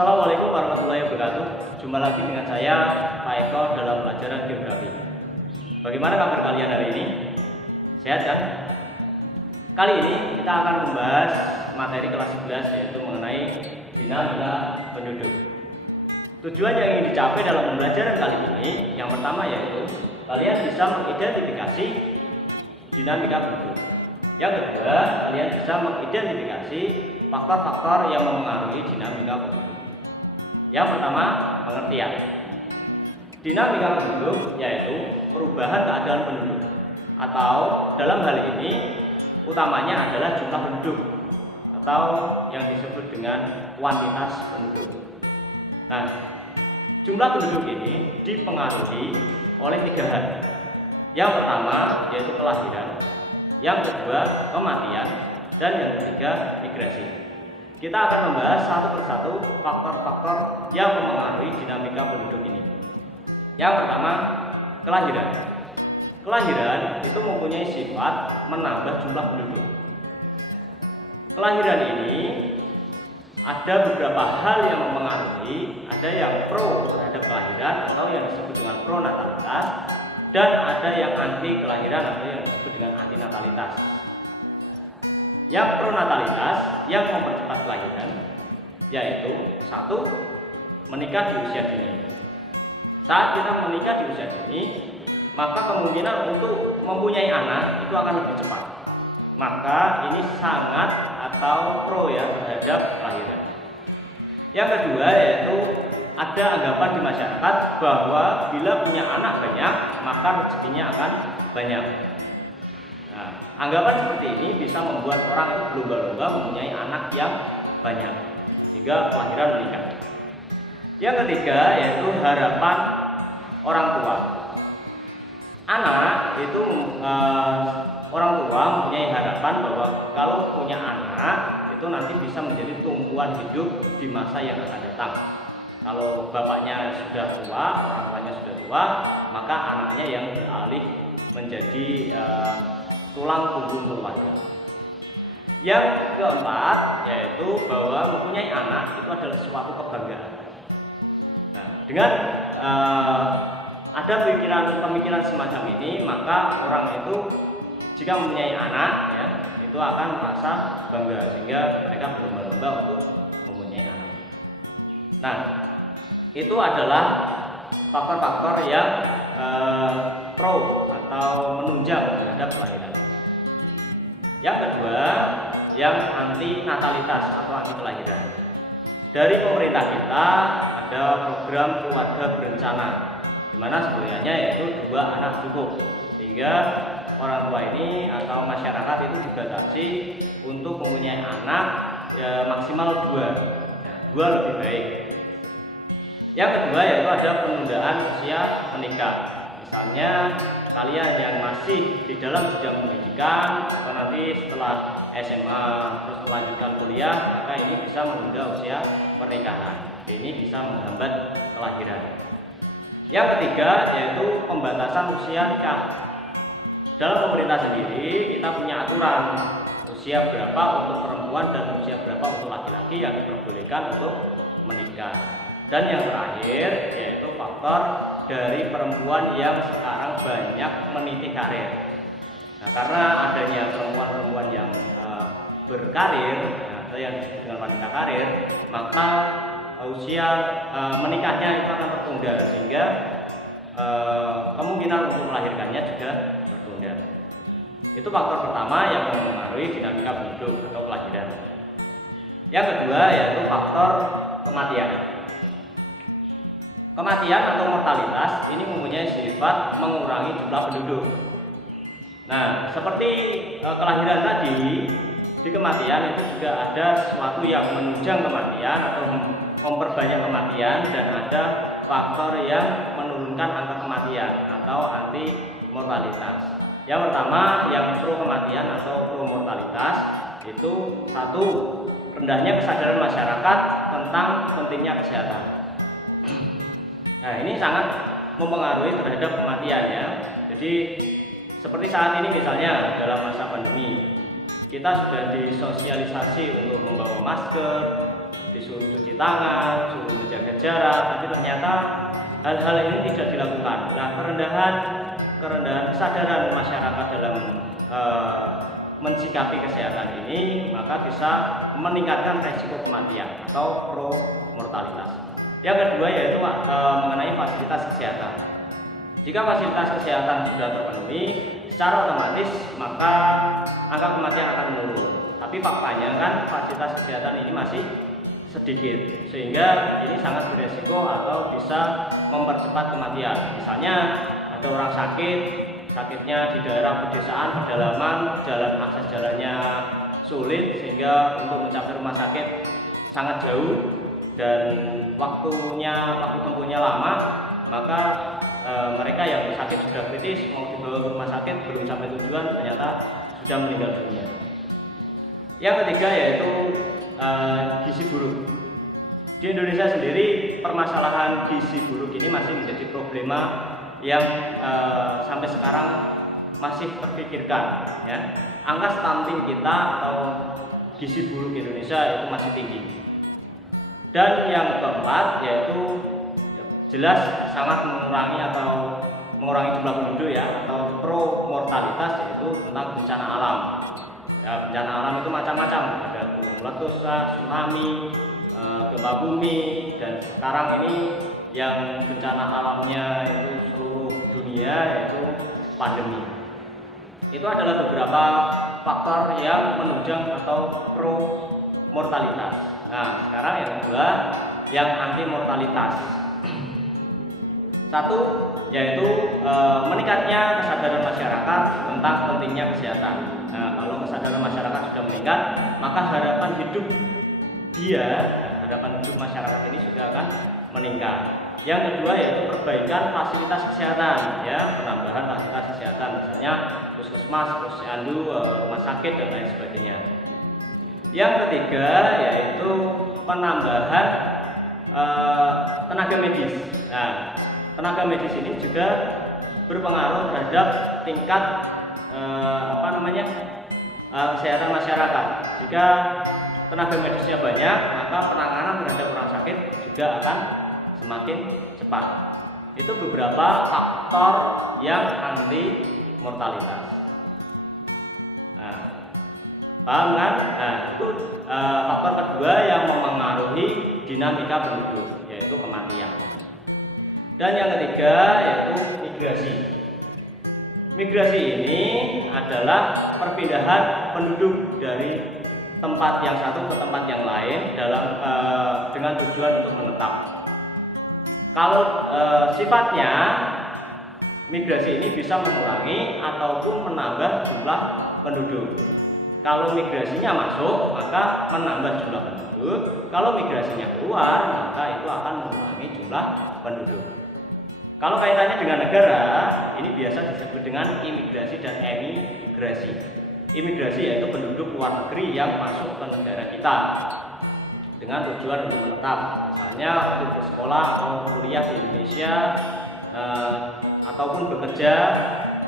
Assalamualaikum warahmatullahi wabarakatuh. Jumpa lagi dengan saya, Pak Eko, dalam pelajaran geografi. Bagaimana kabar kalian hari ini? Sehat kan? Kali ini kita akan membahas materi kelas 11, yaitu mengenai dinamika penduduk. Tujuan yang ingin dicapai dalam pembelajaran kali ini, yang pertama yaitu kalian bisa mengidentifikasi dinamika penduduk. Yang kedua, kalian bisa mengidentifikasi faktor-faktor yang mempengaruhi dinamika penduduk. Yang pertama, pengertian. Dinamika penduduk yaitu perubahan keadaan penduduk, atau dalam hal ini utamanya adalah jumlah penduduk atau yang disebut dengan kuantitas penduduk. Nah, jumlah penduduk ini dipengaruhi oleh 3 hal. Yang pertama yaitu kelahiran, yang kedua kematian, dan yang ketiga migrasi. Kita akan membahas satu persatu faktor-faktor yang mempengaruhi dinamika penduduk ini. Yang pertama, kelahiran. Kelahiran itu mempunyai sifat menambah jumlah penduduk. Kelahiran ini ada beberapa hal yang mempengaruhi, ada yang pro terhadap kelahiran atau yang disebut dengan pronatalitas, dan ada yang anti kelahiran atau yang disebut dengan antinatalitas. Yang pronatalitas yang mempercepat kelahiran yaitu 1. Menikah di usia dini. Saat kita menikah di usia dini, maka kemungkinan untuk mempunyai anak itu akan lebih cepat. Maka ini sangat atau pro ya terhadap kelahiran. Yang kedua yaitu ada anggapan di masyarakat bahwa bila punya anak banyak maka rezekinya akan banyak. Nah, anggapan seperti ini bisa membuat orang itu berlomba-lomba mempunyai anak yang banyak sehingga kelahiran meningkat. Yang ketiga yaitu harapan orang tua. Anak itu orang tua mempunyai harapan bahwa kalau punya anak itu nanti bisa menjadi tumpuan hidup di masa yang akan datang. Kalau bapaknya sudah tua, orang tuanya sudah tua, maka anaknya yang beralih menjadi tulang punggung keluarga. Yang keempat yaitu bahwa mempunyai anak itu adalah suatu kebanggaan. Nah, dengan ada pemikiran semacam ini, maka orang itu jika mempunyai anak ya, itu akan merasa bangga sehingga mereka berlomba-lomba untuk mempunyai anak. Nah, itu adalah faktor-faktor yang pro atau menunjang terhadap kelahiran. Yang kedua, yang anti natalitas atau anti kelahiran. Dari pemerintah kita ada program keluarga berencana, di mana sebenarnya yaitu 2 anak cukup, sehingga orang tua ini atau masyarakat itu dibatasi untuk mempunyai anak ya, maksimal 2. Nah, 2 lebih baik. Yang kedua yaitu ada penundaan usia menikah. Misalnya kalian yang masih di dalam jenjang pendidikan atau nanti setelah SMA terus melanjutkan kuliah, maka ini bisa menunda usia pernikahan. Ini bisa menghambat kelahiran. Yang ketiga yaitu pembatasan usia nikah. Dalam pemerintah sendiri kita punya aturan usia berapa untuk perempuan dan usia berapa untuk laki-laki yang diperbolehkan untuk menikah. Dan yang terakhir yaitu faktor dari perempuan yang sekarang banyak meniti karir. Nah, karena adanya perempuan-perempuan yang berkarir atau yang disebut dengan wanita karir, maka usia menikahnya itu akan tertunda sehingga kemungkinan untuk melahirkannya juga tertunda. Itu faktor pertama yang mempengaruhi dinamika penduduk atau kelahiran. Yang kedua yaitu faktor kematian. Kematian atau mortalitas ini mempunyai sifat mengurangi jumlah penduduk. Nah, seperti kelahiran tadi, di kematian itu juga ada sesuatu yang menunjang kematian atau memperbanyak kematian, dan ada faktor yang menurunkan angka kematian atau anti mortalitas. Yang pertama, yang pro kematian atau pro mortalitas itu 1. Rendahnya kesadaran masyarakat tentang pentingnya kesehatan. Nah, ini sangat mempengaruhi terhadap kematian ya. Jadi seperti saat ini misalnya dalam masa pandemi, kita sudah disosialisasi untuk membawa masker, disuruh cuci tangan, suruh menjaga jarak, tapi ternyata hal-hal ini tidak dilakukan. Nah, kerendahan kesadaran masyarakat dalam mensikapi kesehatan ini maka bisa meningkatkan resiko kematian atau pro-mortalitas. Yang kedua yaitu mengenai fasilitas kesehatan. Jika fasilitas kesehatan sudah terpenuhi, secara otomatis maka angka kematian akan menurun. Tapi faktanya kan fasilitas kesehatan ini masih sedikit, sehingga ini sangat beresiko atau bisa mempercepat kematian. Misalnya ada orang sakitnya di daerah pedesaan, pedalaman, akses jalannya sulit sehingga untuk mencapai rumah sakit sangat jauh dan waktu tempuhnya lama, maka mereka yang sakit sudah kritis mau dibawa ke rumah sakit belum sampai tujuan ternyata sudah meninggal dunia. Yang ketiga yaitu gizi buruk. Di Indonesia sendiri permasalahan gizi buruk ini masih menjadi problema yang sampai sekarang masih terpikirkan, ya. Angka stunting kita atau gizi buruk Indonesia itu masih tinggi. Dan yang keempat yaitu jelas sangat mengurangi jumlah penduduk, ya, atau pro mortalitas, yaitu tentang bencana alam. Ya, bencana alam itu macam-macam, ada gunung meletus, tsunami, gempa bumi, dan sekarang ini yang bencana alamnya itu seluruh dunia yaitu pandemi. Itu adalah beberapa faktor yang menunjang atau pro mortalitas. Nah, sekarang yang kedua, yang anti mortalitas. Satu yaitu meningkatnya kesadaran masyarakat tentang pentingnya kesehatan. Nah, kalau kesadaran masyarakat sudah meningkat, maka harapan hidup masyarakat ini sudah akan meningkat. Yang kedua yaitu perbaikan fasilitas kesehatan, ya, penambahan fasilitas kesehatan, misalnya puskesmas, posyandu, rumah sakit dan lain sebagainya. Yang ketiga yaitu penambahan tenaga medis. Nah, tenaga medis ini juga berpengaruh terhadap tingkat kesehatan masyarakat. Jika tenaga medisnya banyak, maka penanganan terhadap orang sakit juga akan semakin cepat. Itu beberapa faktor yang anti mortalitas. Nah, paham kan? Nah, itu faktor kedua yang memengaruhi dinamika penduduk, yaitu kematian. Dan yang ketiga yaitu migrasi. Migrasi ini adalah perpindahan penduduk dari tempat yang satu ke tempat yang lain dengan tujuan untuk menetap. Kalau sifatnya migrasi ini bisa mengurangi ataupun menambah jumlah penduduk. Kalau migrasinya masuk, maka menambah jumlah penduduk. Kalau migrasinya keluar, maka itu akan mengurangi jumlah penduduk. Kalau kaitannya dengan negara, ini biasa disebut dengan imigrasi dan emigrasi. Imigrasi yaitu penduduk luar negeri yang masuk ke negara kita dengan tujuan untuk menetap, misalnya untuk bersekolah atau kuliah di Indonesia ataupun bekerja.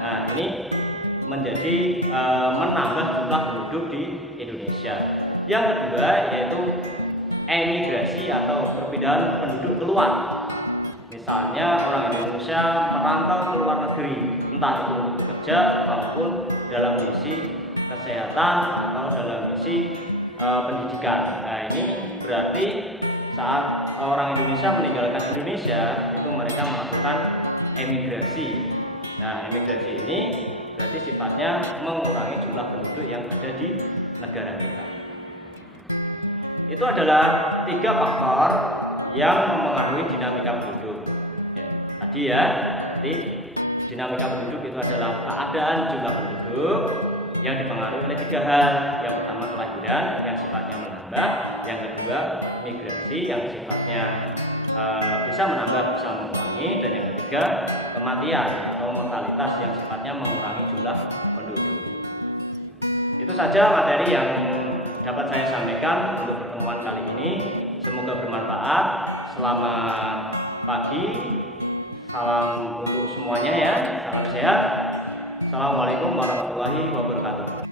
Nah, ini menjadi menambah jumlah penduduk di Indonesia. Yang kedua yaitu emigrasi atau perpindahan penduduk keluar. Misalnya orang Indonesia merantau ke luar negeri, entah itu untuk bekerja maupun dalam misi kesehatan atau dalam misi pendidikan. Nah, ini berarti saat orang Indonesia meninggalkan Indonesia, itu mereka melakukan emigrasi. Nah, emigrasi ini berarti sifatnya mengurangi jumlah penduduk yang ada di negara kita. Itu adalah 3 faktor yang mempengaruhi dinamika penduduk. Ya, tadi dinamika penduduk itu adalah keadaan jumlah penduduk yang dipengaruhi oleh 3 hal. Yang pertama kelahiran yang sifatnya menambah, yang kedua migrasi yang sifatnya bisa menambah, bisa mengurangi, dan yang ketiga kematian atau mortalitas yang sifatnya mengurangi jumlah penduduk. Itu saja materi yang dapat saya sampaikan untuk pertemuan kali ini. Semoga bermanfaat. Selamat pagi, salam untuk semuanya, ya, salam sehat. Assalamualaikum warahmatullahi wabarakatuh.